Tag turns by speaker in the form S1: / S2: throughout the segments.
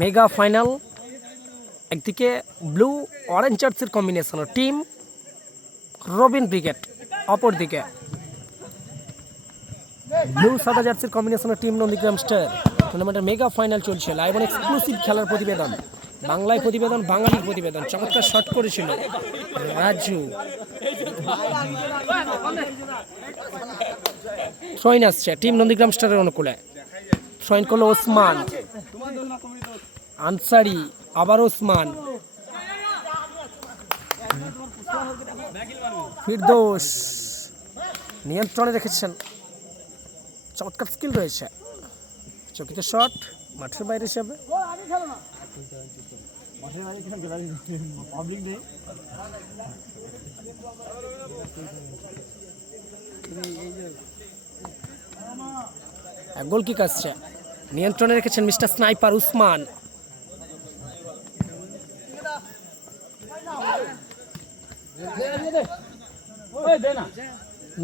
S1: Mega final, একদিকে blue orange জার্সির combination team, Robin brigade অপরদিকে ব্লু সাদা জার্সির কম্বিনেশনের টিম নন্দীগ্রাম স্টার। টুর্নামেন্টের মেগা ফাইনাল চলছে লাইভ অন এক্সক্লুসিভ খেলার প্রতিবেদন, বাংলায় প্রতিবেদন, বাঙালির প্রতিবেদন, চমৎকার শট করেছিল রাজু। থ্রোইন আসছে টিম নন্দীগ্রাম স্টারের অনুকূলে। থ্রোইন করল ওসমান। আনসারি, আবার ওসমান। ফিরদোস নিয়ন্ত্রণে রেখেছেন। চমৎকার স্কিল রয়েছে। চকিতে শট মাঠের বাইরে হিসাবে। গোল কিক আসছে। নিয়ন্ত্রণে রেখেছেন মিস্টার স্নাইপার উসমান।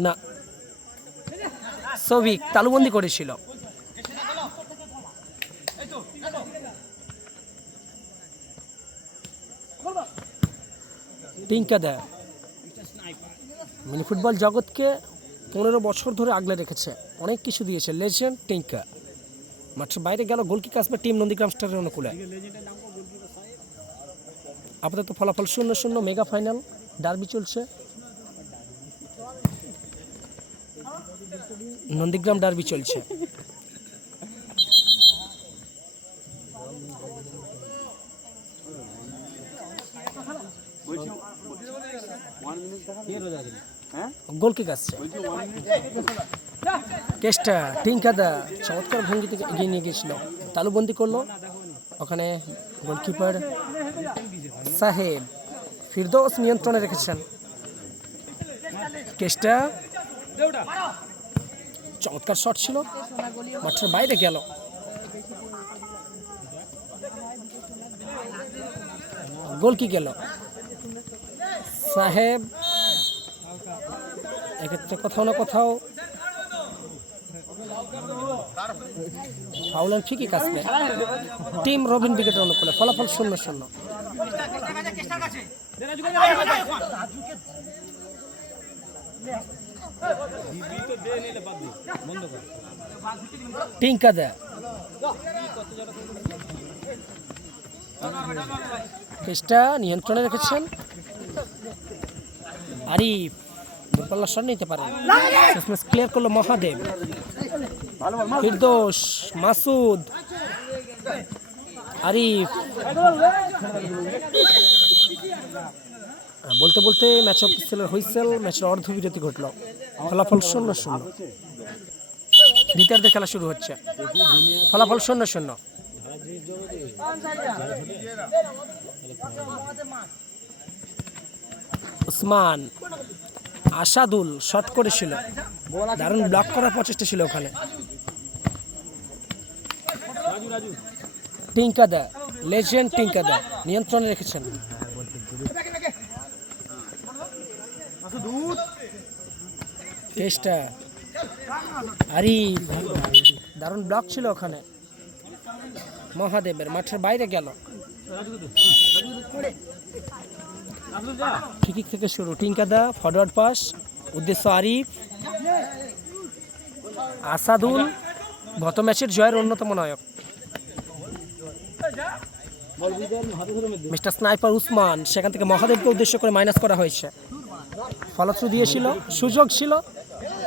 S1: না। সবিক তালুবন্দি করেছিল। টিঙ্কা দেয় মিনি ফুটবল জগৎকে পনেরো বছর ধরে আগলে রেখেছে। অনেক কিছু দিয়েছে। লেজেন্ড টিঙ্কা। মাঠের বাইরে গেল গোলকিক আসবে টিম নন্দীগ্রাম স্টারের অনুকূলে। আপাতত ফলাফল শূন্য শূন্য মেগা ফাইনাল ডার্বি চলছে। নন্দীগ্রাম ডার্বি চলছে। গোলকিক আসছে। কেসটা টিঙ্কাদা চমৎকার ভঙ্গি থেকে এগিয়ে নিয়ে গেছিল তালুবন্দি করল। ওখানে গোলকিপার সাহেব ফিরদৌস নিয়ন্ত্রণে রেখেছেন। কেসটা চমৎকার শট ছিল। মাঠের বাইরে গেল। গোল কি গেল। সাহেব এক্ষেত্রে কোথাও না কোথাও ফাউলেন ঠিকই কাজবে টিম রবিন উইকেটের অনুকূলে, ফলাফল শূন্য শূন্য। টিঙ্কা দেয় কেসটা নিয়ন্ত্রণে রেখেছেন। আরিফ দূরপাল্লা শট নিতে পারেন। ক্লিয়ার করল মহাদেব। ফিরদোস, মাসুদ, আরিফ। বলতে বলতে ম্যাচ অফ হুইসেলের হুইসেল ম্যাচের অর্ধবিরতি ঘটল। ফলাফল শূন্য শূন্য। দ্বিতীয়ার্ধে খেলা শুরু হচ্ছে। ফলাফল শূন্য শূন্য। উসমান আসাদুল শট করেছিল। দারুণ ব্লক করার প্রচেষ্টা ছিল ওখানে। টিঙ্কা দা লেজেন্ড টিঙ্কা দা নিয়ন্ত্রণে রেখেছেন। চেষ্টা আরি দারুণ ব্লক ছিল ওখানে। মহাদেবের মাঠের বাইরে গেল। ফিকিক থেকে শুরু টিঙ্কাদা ফরওয়ার্ড পাস, উদ্দেশ্য আরিফ, আসাদুল, গত ম্যাচের জয়ের অন্যতম নায়ক। মিস্টার স্নাইপার উসমান সেখান থেকে মহাদেবকে উদ্দেশ্য করে মাইনাস করা হয়েছে। ফলশ্রু দিয়েছিল সুযোগ ছিল,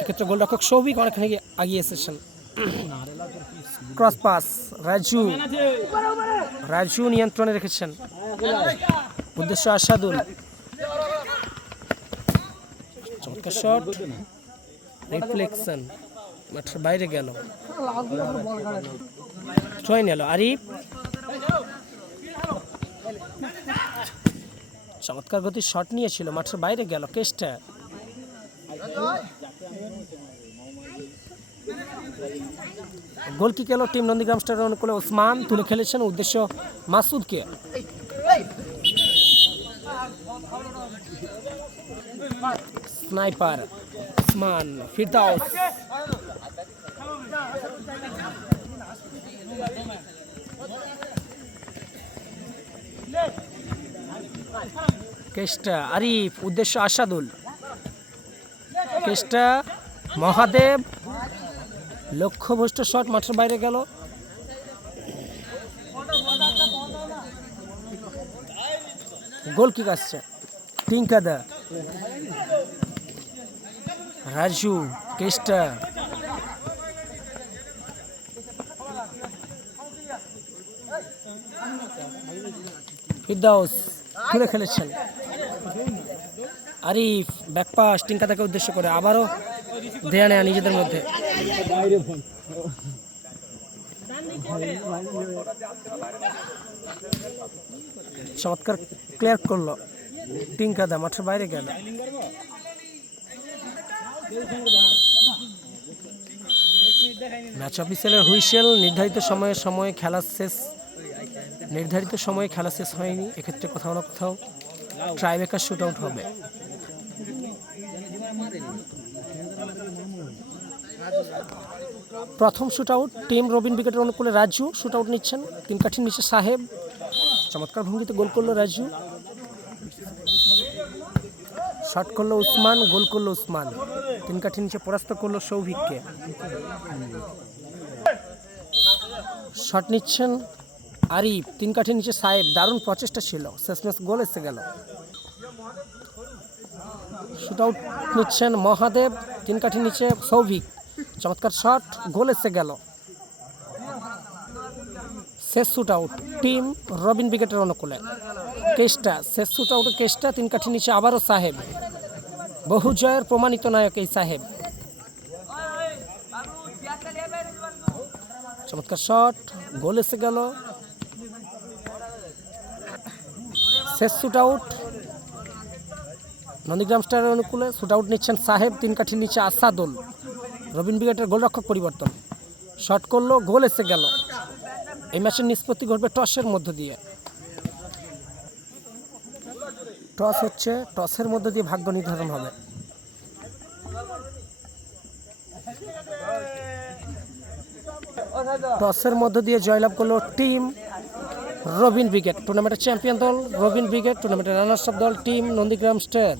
S1: এক্ষেত্রে গোলরক্ষক সৌভিক অনেকখানি আগিয়ে এসেছেন। ক্রস পাস রাজু রাজু নিয়ন্ত্রণে রেখেছেন। উদ্দেশ্য আসাদুল রিফ্লেকশন। মাঠের বাইরে গেল। আরিফ। চমৎকার গতির শট নিয়েছিল, মাঠের বাইরে গেল কেসটা গোলকি খেলো টিম নন্দীগ্রাম স্টার অনুকূলে ওসমান, তুলে খেলেছেন উদ্দেশ্য মাসুদকে স্নাইপার ওসমান ফিরদাউস Yeah. কেষ্টা, আরিফ, উদ্দেশ্য আসাদুল কেষ্টা, মহাদেব। লক্ষ্যভ্রষ্ট শট মাঠের বাইরে গেল। গোল কিক আসছে। টিঙ্কাদা। রাজু, কেষ্টা। ফিরদাউস। ঘুরে খেলেছেন। আরিফ ব্যাকপাস টিঙ্কাদাকে উদ্দেশ্য করে আবারও দেয়া নেয়া নিজেদের মধ্যে। চমৎকার ক্লিয়ার করল। টিঙ্কাদা মাঠের বাইরে গেল। ম্যাচ অফিসিয়ালের হুইসেল নির্ধারিত সময়ে সময়ে খেলা শেষ নির্ধারিত সময়ে খেলা শেষ হয়নি, এক্ষেত্রে কোথাও না কোথাও ট্রাইবেকার শুট আউট হবে। প্রথম শুট আউট টিম রবিন উইকেটের অনুকূলে রাজু শুট আউট নিচ্ছেন। তিন কাঠির নিচে সাহেব, চমৎকার ভঙ্গিতে গোল করল রাজু। শট করল উসমান, গোল করল উসমান। তিন কাঠির নিচে পরাস্ত করল সৌভিককে। শট নিচ্ছেন আরিফ তিন কাঠির নিচে সাহেব, দারুণ প্রচেষ্টা ছিল। শেষমেশ গোল এসে গেল। শুট আউট নিচ্ছেন মহাদেব, তিন কাঠির নিচে সৌভিক। চমৎকার শট গোল এসে গেল। শেষ শুট আউট টিম রবিন উইকেটের অনুকূলে। কেস্টা, শেষ শুট আউটে কেস্টা তিন কাঠির নিচে আবারও সাহেব। বহু জয়ের প্রমাণিত নায়ক এই সাহেব। চমৎকার শট গোল এসে গেল। শেষ শুট আউট নন্দীগ্রাম স্টারের অনুকূলে শুট আউট নিচ্ছেন সাহেব, তিন কাঠির নিচে আসাদুল রবিন বিগেটের গোলরক্ষক পরিবর্তন। শট করল, গোল এসে গেল। এই ম্যাচের নিষ্পত্তি ঘটবে টসের মধ্য দিয়ে। টস হচ্ছে, টসের মধ্য দিয়ে ভাগ্য নির্ধারণ হবে। টসের মধ্য দিয়ে জয়লাভ করল টিম। রবিন ব্রিগেড টুর্নামেন্টের চ্যাম্পিয়ন দল রবিন ব্রিগেড টুর্নামেন্টের রানার্স দল টিম নন্দীগ্রাম স্টার